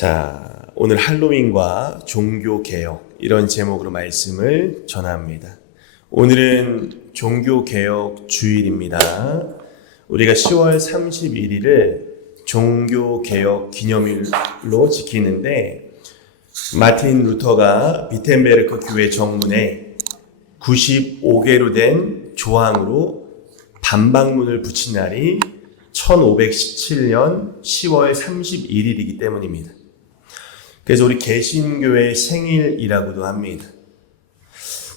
자, 오늘 할로윈과 종교 개혁 이런 제목으로 말씀을 전합니다. 오늘은 종교 개혁 주일입니다. 우리가 10월 31일을 종교 개혁 기념일로 지키는데 마틴 루터가 비텐베르크 교회 정문에 95개로 된 조항으로 반박문을 붙인 날이 1517년 10월 31일이기 때문입니다. 그래서 우리 개신교의 생일이라고도 합니다.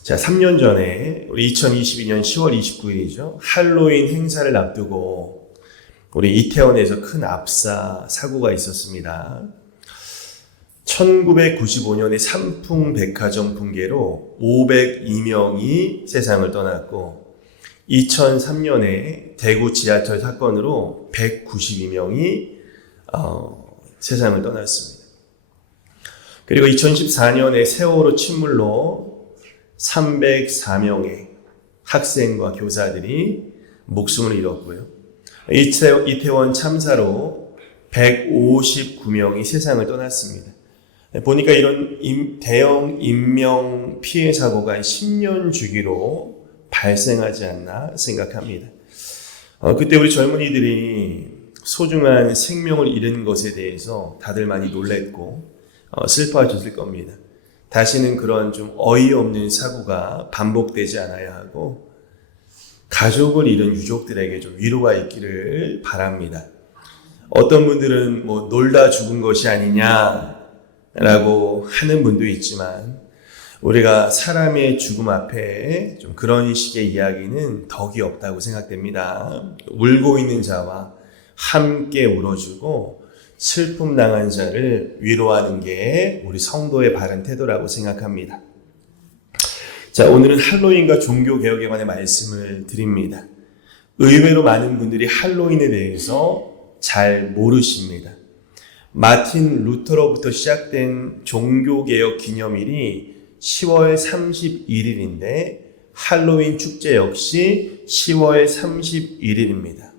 자, 3년 전에 우리 2022년 10월 29일이죠. 할로윈 행사를 앞두고 우리 이태원에서 큰 압사 사고가 있었습니다. 1995년에 삼풍 백화점 붕괴로 502명이 세상을 떠났고 2003년에 대구 지하철 사건으로 192명이 어, 세상을 떠났습니다. 그리고 2014년에 세월호 침몰로 304명의 학생과 교사들이 목숨을 잃었고요. 이태, 이태원 참사로 159명이 세상을 떠났습니다. 보니까 이런 임, 대형 인명 피해 사고가 10년 주기로 발생하지 않나 생각합니다. 어, 그때 우리 젊은이들이 소중한 생명을 잃은 것에 대해서 다들 많이 놀랬고 어, 슬퍼하셨을 겁니다. 다시는 그런 좀 어이없는 사고가 반복되지 않아야 하고 가족을 잃은 유족들에게 좀 위로가 있기를 바랍니다. 어떤 분들은 뭐 놀다 죽은 것이 아니냐라고 하는 분도 있지만 우리가 사람의 죽음 앞에 좀 그런 식의 이야기는 덕이 없다고 생각됩니다. 울고 있는 자와 함께 울어주고 슬픔 당한 자를 위로하는 게 우리 성도의 바른 태도라고 생각합니다. 자, 오늘은 할로윈과 종교 개혁에 관해 말씀을 드립니다. 의외로 많은 분들이 할로윈에 대해서 잘 모르십니다. 마틴 루터로부터 시작된 종교 개혁 기념일이 10월 31일인데 할로윈 축제 역시 10월 31일입니다.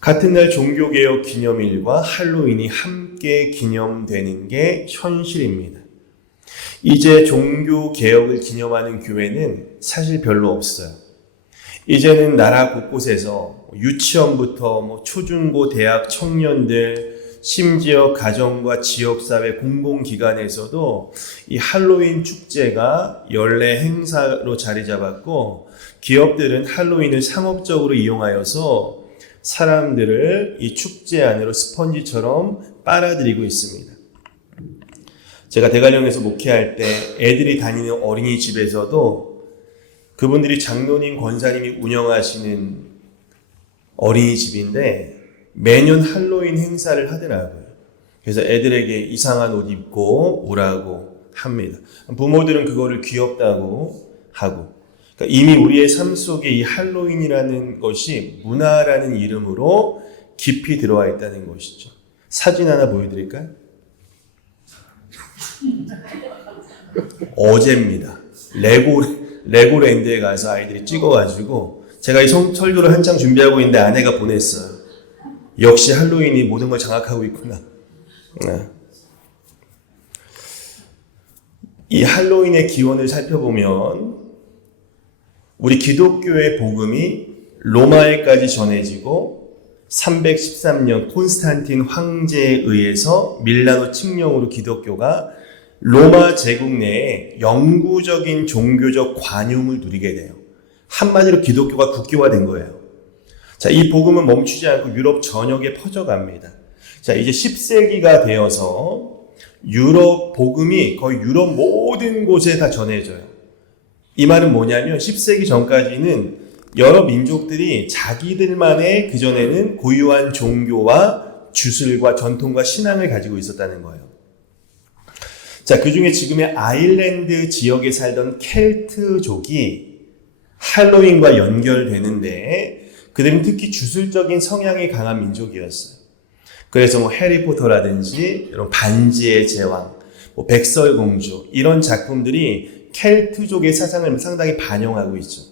같은 날 종교개혁 기념일과 할로윈이 함께 기념되는 게 현실입니다. 이제 종교개혁을 기념하는 교회는 사실 별로 없어요. 이제는 나라 곳곳에서 유치원부터 뭐 초중고 대학 청년들 심지어 가정과 지역사회 공공기관에서도 이 할로윈 축제가 연례 행사로 자리 잡았고 기업들은 할로윈을 상업적으로 이용하여서 사람들을 이 축제 안으로 스펀지처럼 빨아들이고 있습니다. 제가 대관령에서 목회할 때 애들이 다니는 어린이집에서도 그분들이 장로님, 권사님이 운영하시는 어린이집인데 매년 할로윈 행사를 하더라고요. 그래서 애들에게 이상한 옷 입고 오라고 합니다. 부모들은 그거를 귀엽다고 하고 그러니까 이미 우리의 삶 속에 이 할로윈이라는 것이 문화라는 이름으로 깊이 들어와 있다는 것이죠. 사진 하나 보여드릴까요? 어제입니다. 레고 레고랜드에 가서 아이들이 찍어가지고 제가 이 성, 설교를 한창 준비하고 있는데 아내가 보냈어요. 역시 할로윈이 모든 걸 장악하고 있구나. 네. 이 할로윈의 기원을 살펴보면 우리 기독교의 복음이 로마에까지 전해지고 313년 콘스탄틴 황제에 의해서 밀라노 칙령으로 기독교가 로마 제국 내에 영구적인 종교적 관용을 누리게 돼요. 한마디로 기독교가 국교화된 거예요. 자, 이 복음은 멈추지 않고 유럽 전역에 퍼져갑니다. 자, 이제 10세기가 되어서 유럽 복음이 거의 유럽 모든 곳에 다 전해져요. 이 말은 뭐냐면 10세기 전까지는 여러 민족들이 자기들만의 그전에는 고유한 종교와 주술과 전통과 신앙을 가지고 있었다는 거예요. 자, 그 중에 지금의 아일랜드 지역에 살던 켈트족이 할로윈과 연결되는데 그들은 특히 주술적인 성향이 강한 민족이었어요. 그래서 뭐 해리포터라든지 이런 반지의 제왕, 뭐 백설공주 이런 작품들이 켈트족의 사상을 상당히 반영하고 있죠.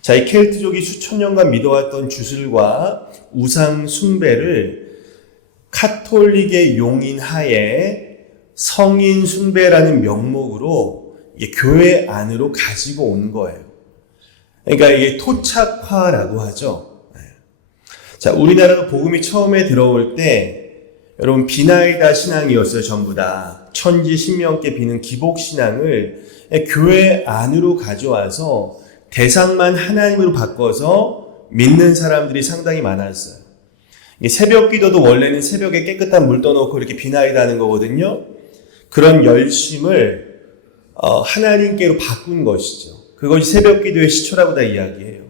자, 이 켈트족이 수천 년간 믿어왔던 주술과 우상 숭배를 카톨릭의 용인 하에 성인 숭배라는 명목으로 교회 안으로 가지고 온 거예요. 그러니까 이게 토착화라고 하죠. 네. 자, 우리나라가 복음이 처음에 들어올 때 여러분 비나이다 신앙이었어요, 전부 다. 천지 신명께 비는 기복 신앙을 교회 안으로 가져와서 대상만 하나님으로 바꿔서 믿는 사람들이 상당히 많았어요. 새벽 기도도 원래는 새벽에 깨끗한 물 떠놓고 이렇게 비나이다 하는 거거든요. 그런 열심을 어, 하나님께로 바꾼 것이죠. 그것이 새벽 기도의 시초라고 다 이야기해요.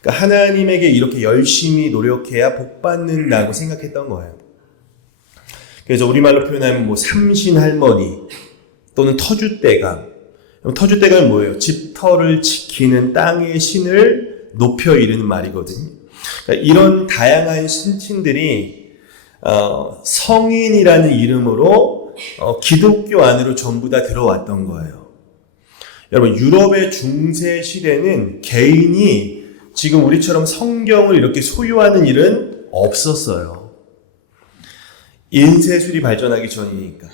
그러니까 하나님에게 이렇게 열심히 노력해야 복 받는다고 생각했던 거예요. 그래서 우리말로 표현하면 뭐 삼신 할머니 또는 터줏대감. 터줏대감은 뭐예요? 집터를 지키는 땅의 신을 높여 이르는 말이거든요. 그러니까 이런 다양한 신칭들이 어, 성인이라는 이름으로 어, 기독교 안으로 전부 다 들어왔던 거예요. 여러분 유럽의 중세 시대는 개인이 지금 우리처럼 성경을 이렇게 소유하는 일은 없었어요. 인쇄술이 발전하기 전이니까.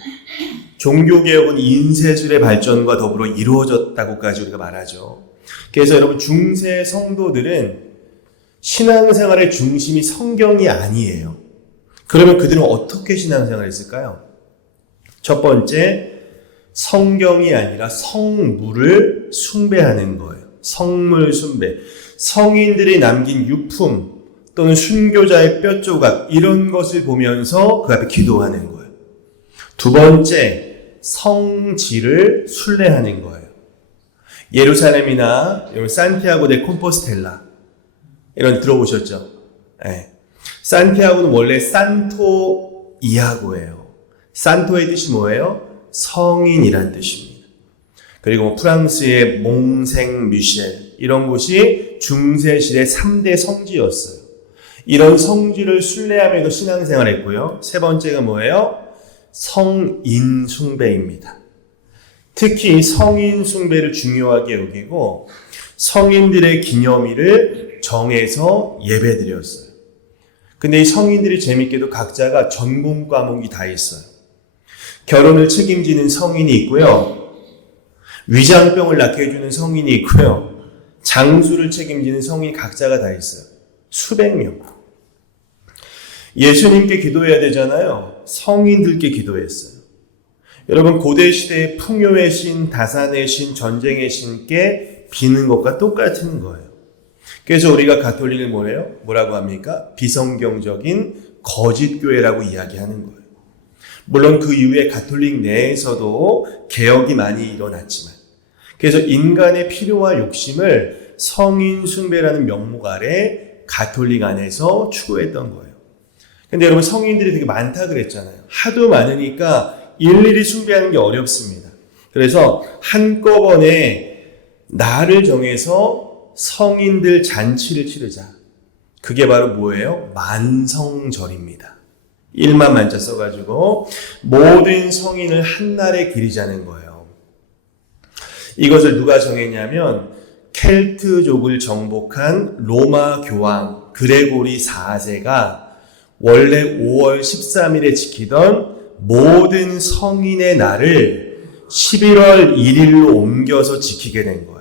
종교개혁은 인쇄술의 발전과 더불어 이루어졌다고까지 우리가 말하죠. 그래서 여러분 중세 성도들은 신앙생활의 중심이 성경이 아니에요. 그러면 그들은 어떻게 신앙생활을 했을까요? 첫 번째, 성경이 아니라 성물을 숭배하는 거예요. 성물 숭배. 성인들이 남긴 유품 또는 순교자의 뼈 조각 이런 것을 보면서 그 앞에 기도하는 거예요. 두 번째, 성지를 순례하는 거예요. 예루살렘이나 산티아고 데 콤포스텔라 이런 들어보셨죠? 네. 산티아고는 원래 산토 이아고예요. 산토의 뜻이 뭐예요? 성인이란 뜻입니다. 그리고 뭐 프랑스의 몽생 미셸 이런 곳이 중세시대 3대 성지였어요. 이런 성지를 순례하면서 신앙생활을 했고요. 세 번째가 뭐예요? 성인 숭배입니다. 특히 성인 숭배를 중요하게 여기고 성인들의 기념일을 정해서 예배드렸어요. 근데 이 성인들이 재밌게도 각자가 전공 과목이 다 있어요. 결혼을 책임지는 성인이 있고요. 위장병을 낫게 해주는 성인이 있고요. 장수를 책임지는 성인이 각자가 다 있어요. 수백 명. 예수님께 기도해야 되잖아요. 성인들께 기도했어요. 여러분 고대 시대의 풍요의 신, 다산의 신, 전쟁의 신께 비는 것과 똑같은 거예요. 그래서 우리가 가톨릭을 뭐래요? 뭐라고 합니까? 비성경적인 거짓 교회라고 이야기하는 거예요. 물론 그 이후에 가톨릭 내에서도 개혁이 많이 일어났지만 그래서 인간의 필요와 욕심을 성인 숭배라는 명목 아래 가톨릭 안에서 추구했던 거예요. 근데 여러분 성인들이 되게 많다 그랬잖아요. 하도 많으니까 일일이 숭배하는 게 어렵습니다. 그래서 한꺼번에 날을 정해서 성인들 잔치를 치르자. 그게 바로 뭐예요? 만성절입니다. 1만 만자 써가지고 모든 성인을 한날에 기리자는 거예요. 이것을 누가 정했냐면 켈트족을 정복한 로마 교황 그레고리 4세가 원래 5월 13일에 지키던 모든 성인의 날을 11월 1일로 옮겨서 지키게 된 거예요.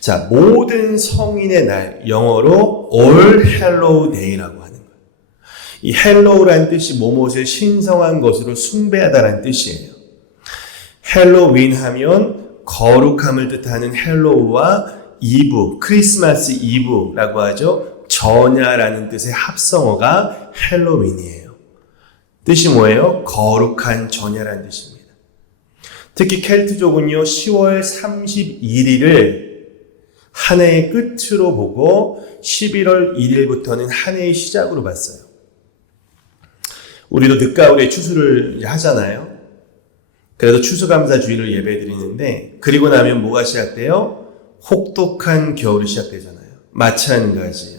자, 모든 성인의 날, 영어로 All Hallow Day라고 하는 거예요. 이 Hallow란 뜻이 뭐뭇을 신성한 것으로 숭배하다라는 뜻이에요. 헬로윈 하면 거룩함을 뜻하는 헬로우와 이브, 크리스마스 이브라고 하죠. 전야라는 뜻의 합성어가 헬로윈이에요. 뜻이 뭐예요? 거룩한 전야라는 뜻입니다. 특히 켈트족은요, 10월 31일을 한 해의 끝으로 보고 11월 1일부터는 한 해의 시작으로 봤어요. 우리도 늦가을에 추수를 하잖아요. 그래서 추수감사주의를 예배 드리는데, 그리고 나면 뭐가 시작돼요? 혹독한 겨울이 시작되잖아요. 마찬가지예요.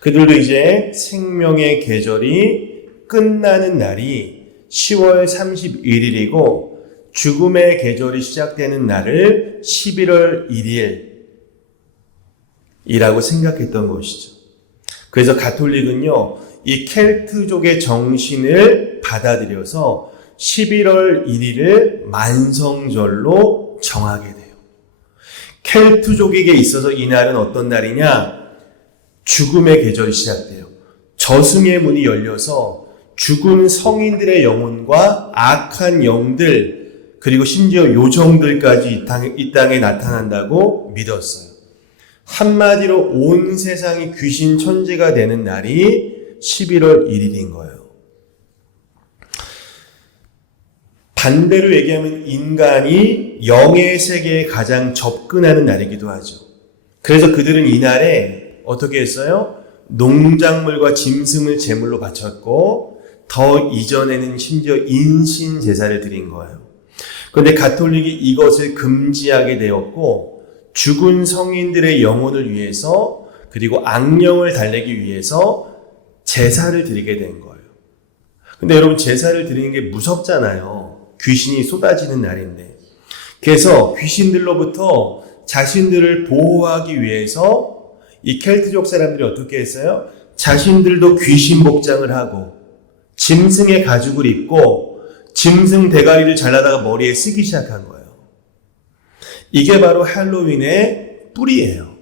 그들도 이제 생명의 계절이 끝나는 날이 10월 31일이고 죽음의 계절이 시작되는 날을 11월 1일이라고 생각했던 것이죠. 그래서 가톨릭은요, 이 켈트족의 정신을 받아들여서 11월 1일을 만성절로 정하게 돼요. 켈트족에게 있어서 이 날은 어떤 날이냐? 죽음의 계절이 시작돼요. 저승의 문이 열려서 죽은 성인들의 영혼과 악한 영들, 그리고 심지어 요정들까지 이 땅에, 이 땅에 나타난다고 믿었어요. 한마디로 온 세상이 귀신 천지가 되는 날이 11월 1일인 거예요. 반대로 얘기하면 인간이 영의 세계에 가장 접근하는 날이기도 하죠. 그래서 그들은 이날에 어떻게 했어요? 농작물과 짐승을 제물로 바쳤고 더 이전에는 심지어 인신 제사를 드린 거예요. 그런데 가톨릭이 이것을 금지하게 되었고 죽은 성인들의 영혼을 위해서 그리고 악령을 달래기 위해서 제사를 드리게 된 거예요. 근데 여러분 제사를 드리는 게 무섭잖아요. 귀신이 쏟아지는 날인데. 그래서 귀신들로부터 자신들을 보호하기 위해서 이 켈트족 사람들이 어떻게 했어요? 자신들도 귀신 복장을 하고 짐승의 가죽을 입고 짐승 대가리를 잘라다가 머리에 쓰기 시작한 거예요. 이게 바로 할로윈의 뿌리예요.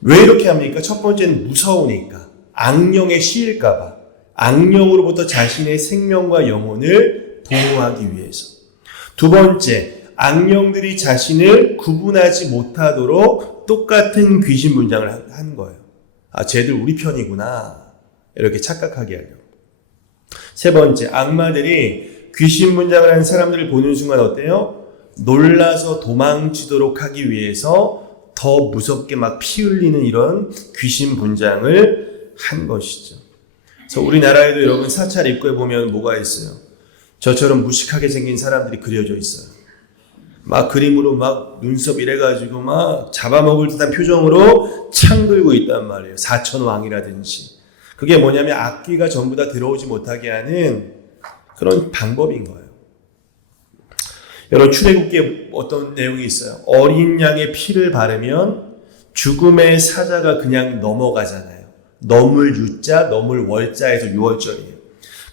왜 이렇게 합니까? 첫 번째는 무서우니까. 악령에 씌일까봐. 악령으로부터 자신의 생명과 영혼을 보호하기 위해서. 두 번째, 악령들이 자신을 구분하지 못하도록 똑같은 귀신 문장을 한 거예요. 아, 쟤들 우리 편이구나. 이렇게 착각하게 하려고. 세 번째, 악마들이 귀신 문장을 한 사람들을 보는 순간 어때요? 놀라서 도망치도록 하기 위해서 더 무섭게 막 피 흘리는 이런 귀신 분장을 한 것이죠. 그래서 우리나라에도 여러분 사찰 입구에 보면 뭐가 있어요? 저처럼 무식하게 생긴 사람들이 그려져 있어요. 막 그림으로 막 눈썹 이래가지고 막 잡아먹을 듯한 표정으로 창 들고 있단 말이에요. 사천왕이라든지. 그게 뭐냐면 악기가 전부 다 들어오지 못하게 하는 그런 방법인 거예요. 여러분 출애굽기에 어떤 내용이 있어요? 어린 양의 피를 바르면 죽음의 사자가 그냥 넘어가잖아요. 넘을 유자, 넘을 월자에서 유월절이에요.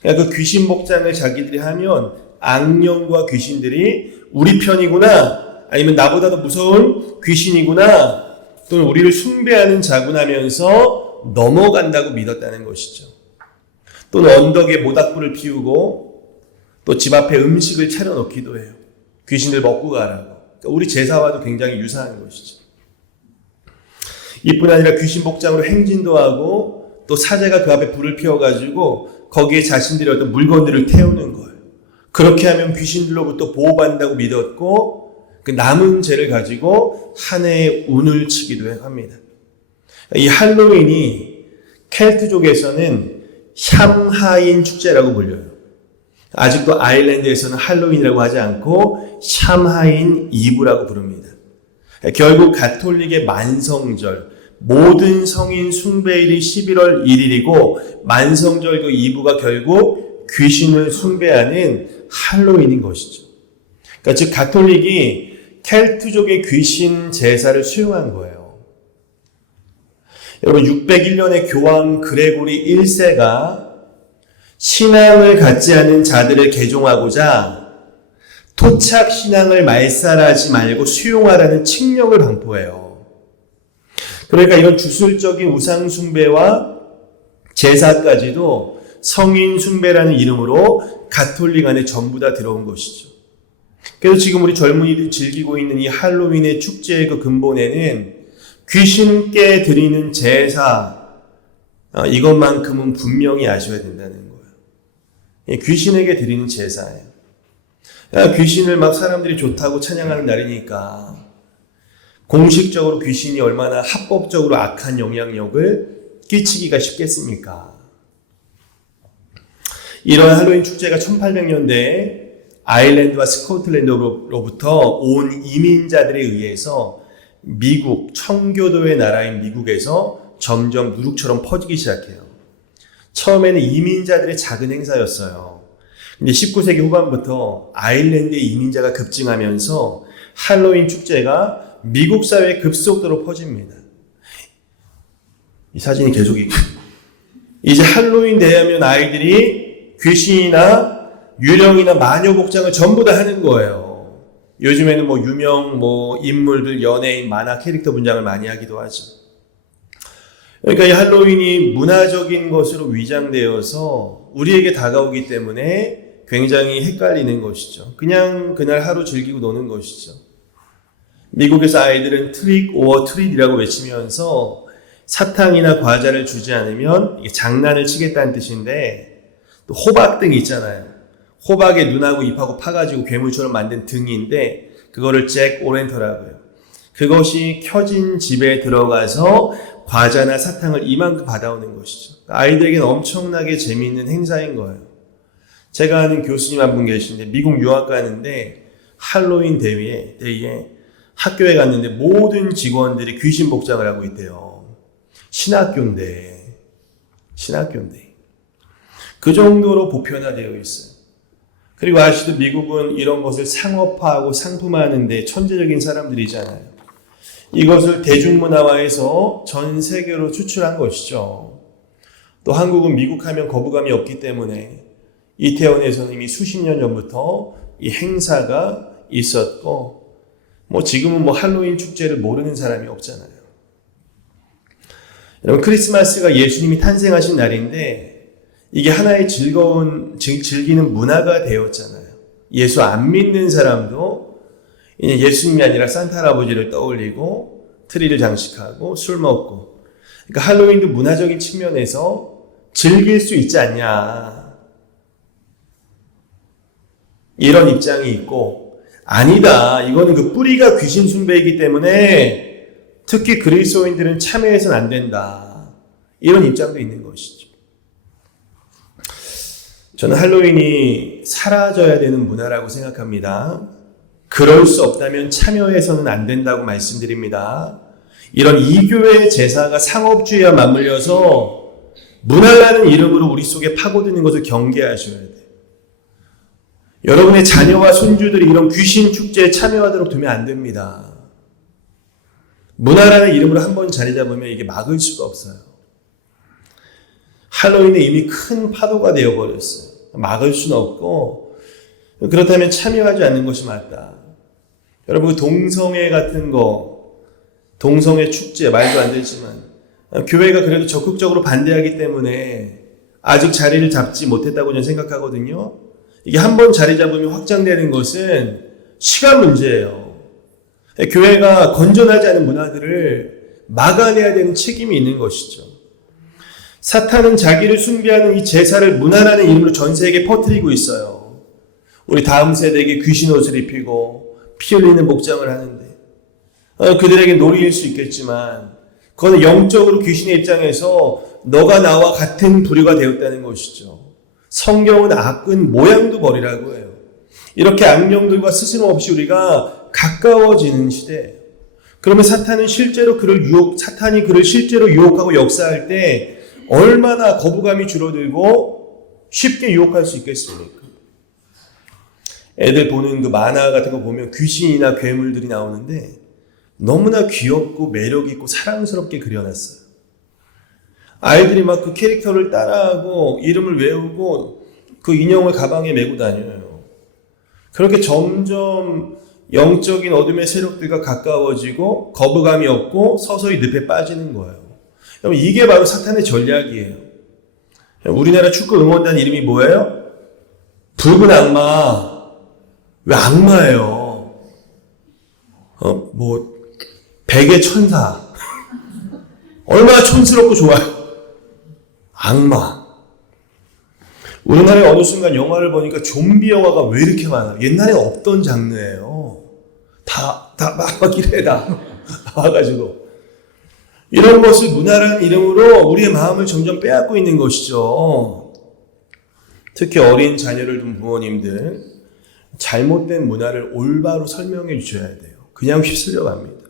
그러니까 그 귀신 복장을 자기들이 하면 악령과 귀신들이 우리 편이구나, 아니면 나보다 더 무서운 귀신이구나, 또는 우리를 숭배하는 자구나면서 넘어간다고 믿었다는 것이죠. 또는 언덕에 모닥불을 피우고 또 집 앞에 음식을 차려놓기도 해요. 귀신들 먹고 가라고. 그러니까 우리 제사와도 굉장히 유사한 것이죠. 이뿐 아니라 귀신 복장으로 행진도 하고 또 사제가 그 앞에 불을 피워가지고 거기에 자신들의 어떤 물건들을 태우는 거예요. 그렇게 하면 귀신들로부터 보호받는다고 믿었고 그 남은 죄를 가지고 한 해의 운을 치기도 합니다. 이 할로윈이 켈트족에서는 샴하인 축제라고 불려요. 아직도 아일랜드에서는 할로윈이라고 하지 않고 샴하인 이브라고 부릅니다. 결국 가톨릭의 만성절, 모든 성인 숭배일이 11월 1일이고 만성절 그 이브가 결국 귀신을 숭배하는 할로윈인 것이죠. 그러니까 즉 가톨릭이 켈트족의 귀신 제사를 수용한 거예요. 여러분 601년에 교황 그레고리 1세가 신앙을 갖지 않은 자들을 개종하고자 토착 신앙을 말살하지 말고 수용하라는 칙령을 방포해요. 그러니까 이런 주술적인 우상 숭배와 제사까지도 성인 숭배라는 이름으로 가톨릭 안에 전부 다 들어온 것이죠. 그래서 지금 우리 젊은이들이 즐기고 있는 이 할로윈의 축제의 그 근본에는 귀신께 드리는 제사 어, 이것만큼은 분명히 아셔야 된다는 거예요. 예, 귀신에게 드리는 제사예요. 야, 귀신을 막 사람들이 좋다고 찬양하는 날이니까 공식적으로 귀신이 얼마나 합법적으로 악한 영향력을 끼치기가 쉽겠습니까? 이런 할로윈 축제가 1800년대에 아일랜드와 스코틀랜드로부터 온 이민자들에 의해서 미국, 청교도의 나라인 미국에서 점점 누룩처럼 퍼지기 시작해요. 처음에는 이민자들의 작은 행사였어요. 근데 19세기 후반부터 아일랜드의 이민자가 급증하면서 할로윈 축제가 미국 사회에 급속도로 퍼집니다. 이 사진이 계속 있고. 이제 할로윈 되면 아이들이 귀신이나 유령이나 마녀 복장을 전부 다 하는 거예요. 요즘에는 뭐 유명 뭐 인물들 연예인 만화 캐릭터 분장을 많이 하기도 하죠. 그러니까 이 할로윈이 문화적인 것으로 위장되어서 우리에게 다가오기 때문에 굉장히 헷갈리는 것이죠. 그냥 그날 하루 즐기고 노는 것이죠. 미국에서 아이들은 트릭 오어 트릿이라고 외치면서 사탕이나 과자를 주지 않으면 장난을 치겠다는 뜻인데 또 호박 등 있잖아요. 호박에 눈하고 입하고 파가지고 괴물처럼 만든 등인데 그거를 잭 오렌터라고요. 그것이 켜진 집에 들어가서 과자나 사탕을 이만큼 받아오는 것이죠. 아이들에게는 엄청나게 재미있는 행사인 거예요. 제가 아는 교수님 한 분 계신데 미국 유학 가는데 할로윈 대회에 때에 학교에 갔는데 모든 직원들이 귀신 복장을 하고 있대요. 신학교인데 신학교인데 그 정도로 보편화되어 있어요. 그리고 아시도 미국은 이런 것을 상업화하고 상품화하는데 천재적인 사람들이잖아요. 이것을 대중문화화해서 전 세계로 추출한 것이죠. 또 한국은 미국 하면 거부감이 없기 때문에 이태원에서는 이미 수십 년 전부터 이 행사가 있었고, 뭐 지금은 뭐 할로윈 축제를 모르는 사람이 없잖아요. 여러분 크리스마스가 예수님이 탄생하신 날인데 이게 하나의 즐거운 즐- 즐기는 문화가 되었잖아요. 예수 안 믿는 사람도 예수님이 아니라 산타 할아버지를 떠올리고 트리를 장식하고 술 먹고. 그러니까 할로윈도 문화적인 측면에서 즐길 수 있지 않냐. 이런 입장이 있고. 아니다. 이거는 그 뿌리가 귀신 숭배이기 때문에 특히 그리스도인들은 참여해서는 안 된다. 이런 입장도 있는 것이죠. 저는 할로윈이 사라져야 되는 문화라고 생각합니다. 그럴 수 없다면 참여해서는 안 된다고 말씀드립니다. 이런 이교의 제사가 상업주의와 맞물려서 문화라는 이름으로 우리 속에 파고드는 것을 경계하셔야 돼요. 여러분의 자녀와 손주들이 이런 귀신 축제에 참여하도록 두면 안 됩니다. 문화라는 이름으로 한 번 자리 잡으면 이게 막을 수가 없어요. 할로윈은 이미 큰 파도가 되어버렸어요. 막을 수는 없고, 그렇다면 참여하지 않는 것이 맞다. 여러분, 그 동성애 같은 거, 동성애 축제, 말도 안 되지만, 교회가 그래도 적극적으로 반대하기 때문에 아직 자리를 잡지 못했다고 저는 생각하거든요. 이게 한 번 자리 잡으면 확장되는 것은 시간 문제예요. 교회가 건전하지 않은 문화들을 막아내야 되는 책임이 있는 것이죠. 사탄은 자기를 숭배하는 이 제사를 문화라는 이름으로 전 세계에 퍼뜨리고 있어요. 우리 다음 세대에게 귀신 옷을 입히고 피 흘리는 복장을 하는데 어, 그들에게 놀이일 수 있겠지만 그건 영적으로 귀신의 입장에서 너가 나와 같은 부류가 되었다는 것이죠. 성경은 악은 모양도 버리라고 해요. 이렇게 악령들과 스스럼 없이 우리가 가까워지는 시대예요. 그러면 사탄은 실제로 그를 유혹, 사탄이 그를 실제로 유혹하고 역사할 때 얼마나 거부감이 줄어들고 쉽게 유혹할 수 있겠습니까? 애들 보는 그 만화 같은 거 보면 귀신이나 괴물들이 나오는데 너무나 귀엽고 매력 있고 사랑스럽게 그려놨어요. 아이들이 막 그 캐릭터를 따라하고 이름을 외우고 그 인형을 가방에 메고 다녀요. 그렇게 점점 영적인 어둠의 세력들과 가까워지고 거부감이 없고 서서히 늪에 빠지는 거예요. 여러분 이게 바로 사탄의 전략이에요. 우리나라 축구 응원단 이름이 뭐예요? 붉은 악마. 왜 악마예요? 어, 뭐 백의 천사. 얼마나 촌스럽고 좋아요. 악마. 우리나라에 어느 순간 영화를 보니까 좀비 영화가 왜 이렇게 많아? 옛날에 없던 장르예요. 다, 다, 막, 막 이래, 다. 나와가지고. 이런 것을 문화라는 이름으로 우리의 마음을 점점 빼앗고 있는 것이죠. 특히 어린 자녀를 둔 부모님들, 잘못된 문화를 올바로 설명해 주셔야 돼요. 그냥 휩쓸려 갑니다.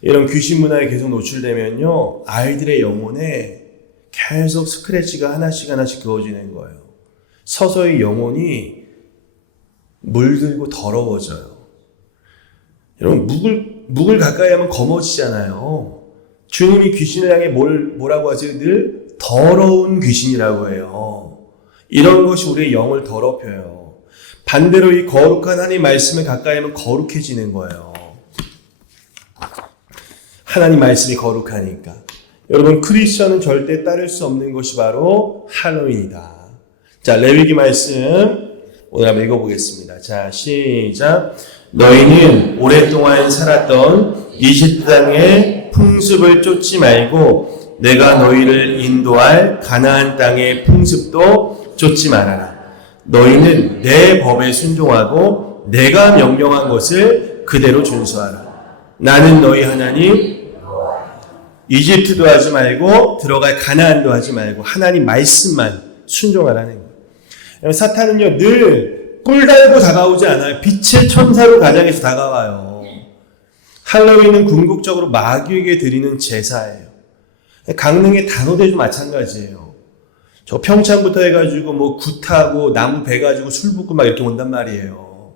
이런 귀신 문화에 계속 노출되면요, 아이들의 영혼에 계속 스크래치가 하나씩 하나씩 그어지는 거예요. 서서히 영혼이 물들고 더러워져요. 여러분, 묵을, 묵을 가까이 하면 검어지잖아요. 주님이 귀신을 향해 뭘, 뭐라고 하지? 늘 더러운 귀신이라고 해요. 이런 것이 우리의 영을 더럽혀요. 반대로 이 거룩한 하나님 말씀을 가까이 하면 거룩해지는 거예요. 하나님 말씀이 거룩하니까. 여러분, 크리스천은 절대 따를 수 없는 것이 바로 할로윈이다. 자, 레위기 말씀 오늘 한번 읽어보겠습니다. 자, 시작. 너희는 오랫동안 살았던 이집트 땅의 풍습을 쫓지 말고 내가 너희를 인도할 가나안 땅의 풍습도 쫓지 말아라. 너희는 내 법에 순종하고 내가 명령한 것을 그대로 준수하라. 나는 너희 하나님 이집트도 하지 말고 들어갈 가나안도 하지 말고 하나님 말씀만 순종하라는 거예요. 사탄은요 늘뿔 달고 다가오지 않아요. 빛의 천사로 가장해서 다가와요. 할로윈은 궁극적으로 마귀에게 드리는 제사예요. 강릉의 단오대도 마찬가지예요. 저 평창부터 해가지고 뭐 굿하고 나무 배 가지고 술 붓고 막 이렇게 온단 말이에요.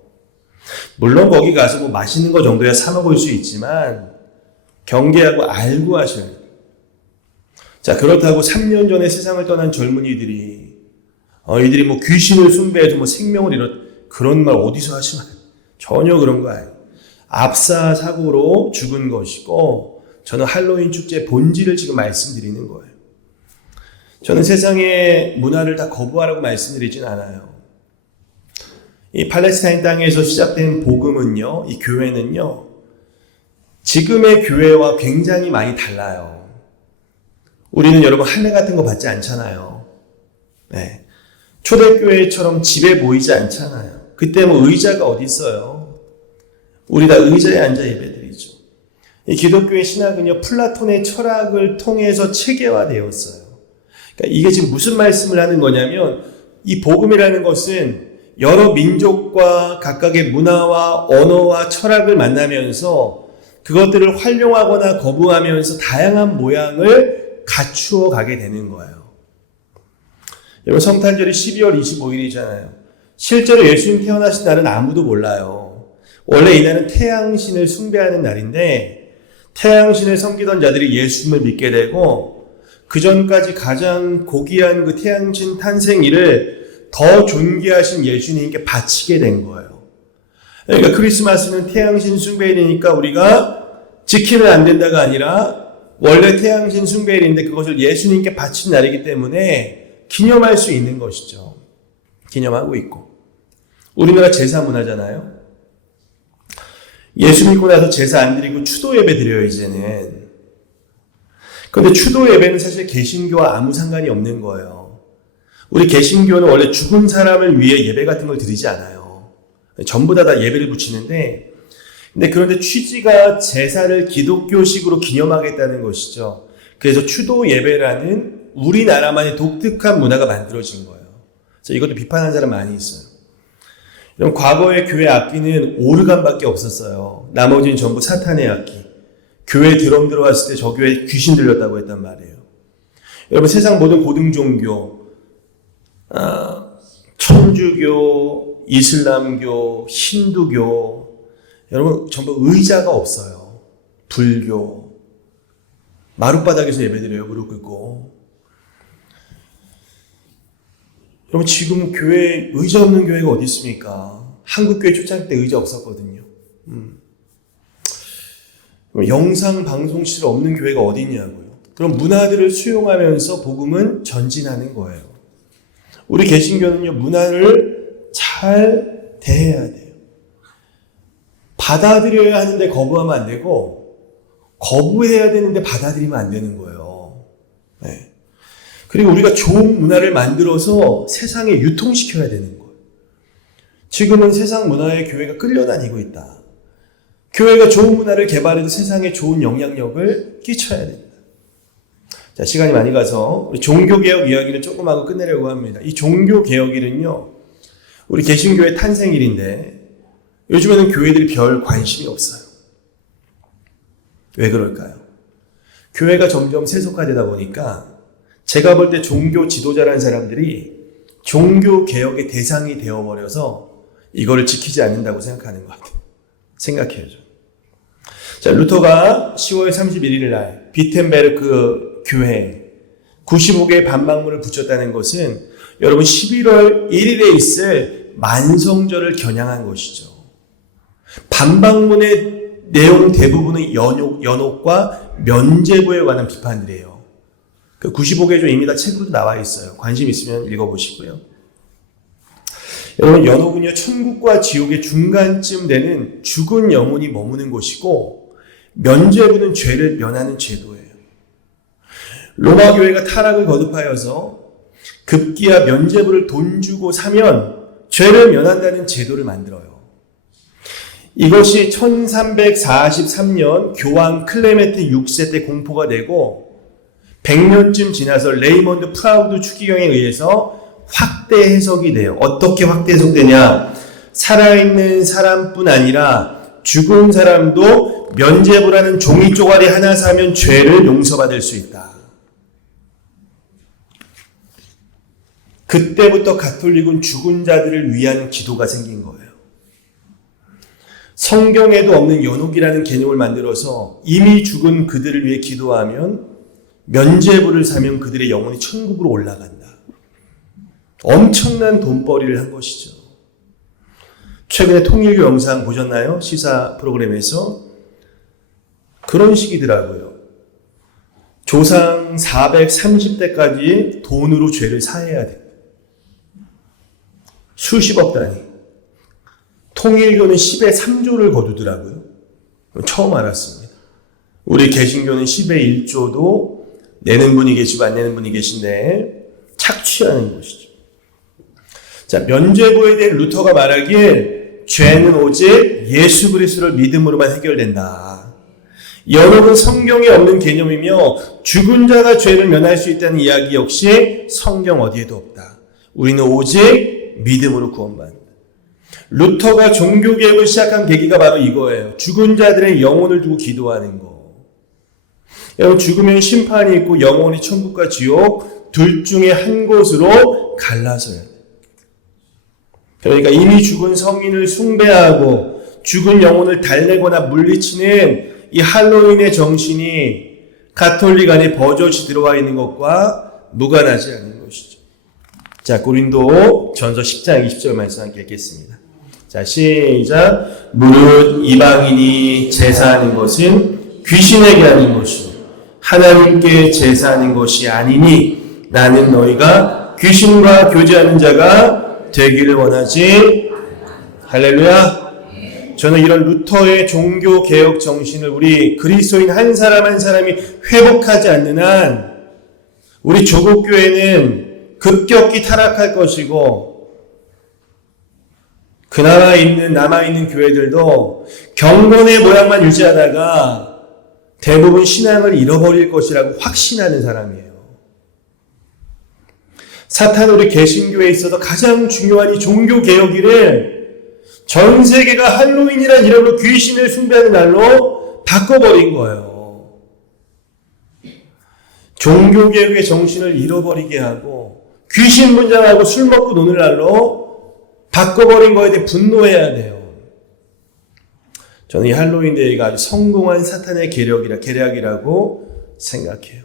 물론 거기 가서 뭐 맛있는 거 정도야 사 먹을 수 있지만 경계하고 알고 하셔야. 자 그렇다고 3년 전에 세상을 떠난 젊은이들이 어, 이들이 뭐 귀신을 숭배해도 뭐 생명을 잃었 그런 말 어디서 하시면 전혀 그런 거 아니에요. 압사 사고로 죽은 것이고 저는 할로윈 축제 본질을 지금 말씀드리는 거예요. 저는 세상의 문화를 다 거부하라고 말씀드리진 않아요. 이 팔레스타인 땅에서 시작된 복음은요, 이 교회는요, 지금의 교회와 굉장히 많이 달라요. 우리는 여러분 할례 같은 거 받지 않잖아요. 네. 초대교회처럼 집에 모이지 않잖아요. 그때 뭐 의자가 어디 있어요? 우리 다 의자에 앉아 예배드리죠. 이 기독교의 신학은요, 플라톤의 철학을 통해서 체계화되었어요. 그러니까 이게 지금 무슨 말씀을 하는 거냐면, 이 복음이라는 것은 여러 민족과 각각의 문화와 언어와 철학을 만나면서 그것들을 활용하거나 거부하면서 다양한 모양을 갖추어 가게 되는 거예요. 여러분 성탄절이 12월 25일이잖아요. 실제로 예수님 태어나신 날은 아무도 몰라요. 원래 이날은 태양신을 숭배하는 날인데 태양신을 섬기던 자들이 예수님을 믿게 되고 그 전까지 가장 고귀한 그 태양신 탄생일을 더 존귀하신 예수님께 바치게 된 거예요. 그러니까 크리스마스는 태양신 숭배일이니까 우리가 지키면 안 된다가 아니라 원래 태양신 숭배일인데 그것을 예수님께 바친 날이기 때문에 기념할 수 있는 것이죠. 기념하고 있고. 우리나라 제사 문화잖아요. 예수 믿고 나서 제사 안 드리고 추도 예배 드려요, 이제는. 그런데 추도 예배는 사실 개신교와 아무 상관이 없는 거예요. 우리 개신교는 원래 죽은 사람을 위해 예배 같은 걸 드리지 않아요. 전부 다 다 예배를 붙이는데, 근데 그런데 취지가 제사를 기독교식으로 기념하겠다는 것이죠. 그래서 추도 예배라는 우리나라만의 독특한 문화가 만들어진 거예요. 그래서 이것도 비판하는 사람 많이 있어요. 그럼 과거의 교회 악기는 오르간밖에 없었어요. 나머지는 전부 사탄의 악기. 교회 드럼 들어왔을 때 저 교회 귀신 들렸다고 했단 말이에요. 여러분 세상 모든 고등 종교, 아, 천주교, 이슬람교, 힌두교, 여러분 전부 의자가 없어요. 불교, 마룻바닥에서 예배드려요. 무릎 꿇고. 여러분 지금 교회 의자 없는 교회가 어디 있습니까? 한국 교회 초창기 때 의자 없었거든요. 음. 영상 방송실 없는 교회가 어디 있냐고요. 그럼 문화들을 수용하면서 복음은 전진하는 거예요. 우리 개신교는요 문화를 잘 대해야 돼요. 받아들여야 하는데 거부하면 안 되고 거부해야 되는데 받아들이면 안 되는 거예요. 네. 그리고 우리가 좋은 문화를 만들어서 세상에 유통시켜야 되는 거예요. 지금은 세상 문화에 교회가 끌려다니고 있다. 교회가 좋은 문화를 개발해서 세상에 좋은 영향력을 끼쳐야 됩니다. 자, 시간이 많이 가서 종교개혁 이야기를 조금 하고 끝내려고 합니다. 이 종교개혁일은요, 우리 개신교의 탄생일인데, 요즘에는 교회들이 별 관심이 없어요. 왜 그럴까요? 교회가 점점 세속화되다 보니까 제가 볼 때 종교 지도자라는 사람들이 종교 개혁의 대상이 되어버려서 이거를 지키지 않는다고 생각하는 것 같아요. 생각해야죠. 자, 루터가 10월 31일 날 비텐베르크 교회 95개의 반박문을 붙였다는 것은 여러분 11월 1일에 있을 만성절을 겨냥한 것이죠. 반박문의 내용 대부분은 연옥, 연옥과 면제부에 관한 비판들이에요. 그 95개 중 이미 다 책으로 나와 있어요. 관심 있으면 읽어보시고요. 여러분, 연옥은요, 천국과 지옥의 중간쯤 되는 죽은 영혼이 머무는 곳이고, 면죄부는 죄를 면하는 제도예요. 로마 교회가 타락을 거듭하여서 급기야 면죄부를 돈 주고 사면 죄를 면한다는 제도를 만들어요. 이것이 1343년 교황 클레멘트 6세 때 공포가 되고 100년쯤 지나서 레이먼드 프라우드 추기경에 의해서 확대 해석이 돼요. 어떻게 확대 해석되냐? 살아있는 사람뿐 아니라 죽은 사람도 면죄부라는 종이 쪼가리 하나 사면 죄를 용서받을 수 있다. 그때부터 가톨릭은 죽은 자들을 위한 기도가 생긴 거예요. 성경에도 없는 연옥이라는 개념을 만들어서 이미 죽은 그들을 위해 기도하면 면죄부를 사면 그들의 영혼이 천국으로 올라간다. 엄청난 돈벌이를 한 것이죠. 최근에 통일교 영상 보셨나요? 시사 프로그램에서 그런 식이더라고요. 조상 430대까지 돈으로 죄를 사해야 돼. 수십억 단위. 통일교는 10의 3조를 거두더라고요. 처음 알았습니다. 우리 개신교는 10의 1조도 내는 분이 계시고 안 내는 분이 계신데 착취하는 것이죠. 자, 면죄부에 대해 루터가 말하기에 죄는 오직 예수 그리스도를 믿음으로만 해결된다. 연옥은 성경에 없는 개념이며 죽은 자가 죄를 면할 수 있다는 이야기 역시 성경 어디에도 없다. 우리는 오직 믿음으로 구원받는다. 루터가 종교개혁을 시작한 계기가 바로 이거예요. 죽은 자들의 영혼을 두고 기도하는 거. 여러분, 죽으면 심판이 있고 영혼이 천국과 지옥 둘 중에 한 곳으로 돼. 그러니까 이미 죽은 성인을 숭배하고 죽은 영혼을 달래거나 물리치는 이 할로윈의 정신이 가톨릭 안에 버젓이 들어와 있는 것과 무관하지 않은 것이죠. 자, 고린도 전서 10장 20절 말씀 함께 읽겠습니다. 자, 시작. 무릇 이방인이 제사하는 것은 귀신에게 하는 것이요. 하나님께 제사하는 것이 아니니 나는 너희가 귀신과 교제하는 자가 되기를 원하지. 할렐루야. 저는 이런 루터의 종교 개혁 정신을 우리 그리스도인 한 사람 한 사람이 회복하지 않는 한 우리 조국 교회는 급격히 타락할 것이고 그나마 있는 남아 있는 교회들도 경건의 모양만 유지하다가 대부분 신앙을 잃어버릴 것이라고 확신하는 사람이에요. 사탄 우리 개신교에 있어서 가장 중요한 이 종교 개혁일을 전 세계가 할로윈이라는 이름으로 귀신을 숭배하는 날로 바꿔버린 거예요. 종교 개혁의 정신을 잃어버리게 하고 귀신 분장하고 술 먹고 노는 날로 바꿔버린 거에 대해 분노해야 돼요. 저는 이 할로윈 데이가 아주 성공한 사탄의 계략이라, 계략이라고 생각해요.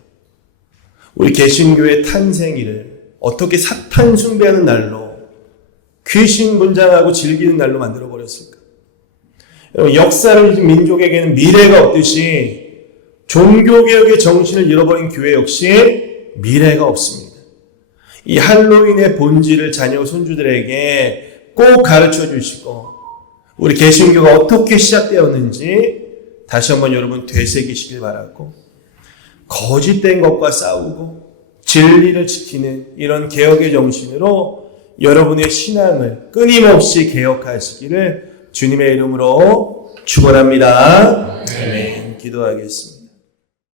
우리 개신교의 탄생일을 어떻게 사탄 숭배하는 날로 귀신 분장하고 즐기는 날로 만들어 버렸을까? 역사를 잊은 민족에게는 미래가 없듯이 종교개혁의 정신을 잃어버린 교회 역시 미래가 없습니다. 이 할로윈의 본질을 자녀 손주들에게 꼭 가르쳐 주시고 우리 개신교가 어떻게 시작되었는지 다시 한번 여러분 되새기시길 바라고 거짓된 것과 싸우고 진리를 지키는 이런 개혁의 정신으로 여러분의 신앙을 끊임없이 개혁하시기를 주님의 이름으로 축원합니다. 아멘. 기도하겠습니다.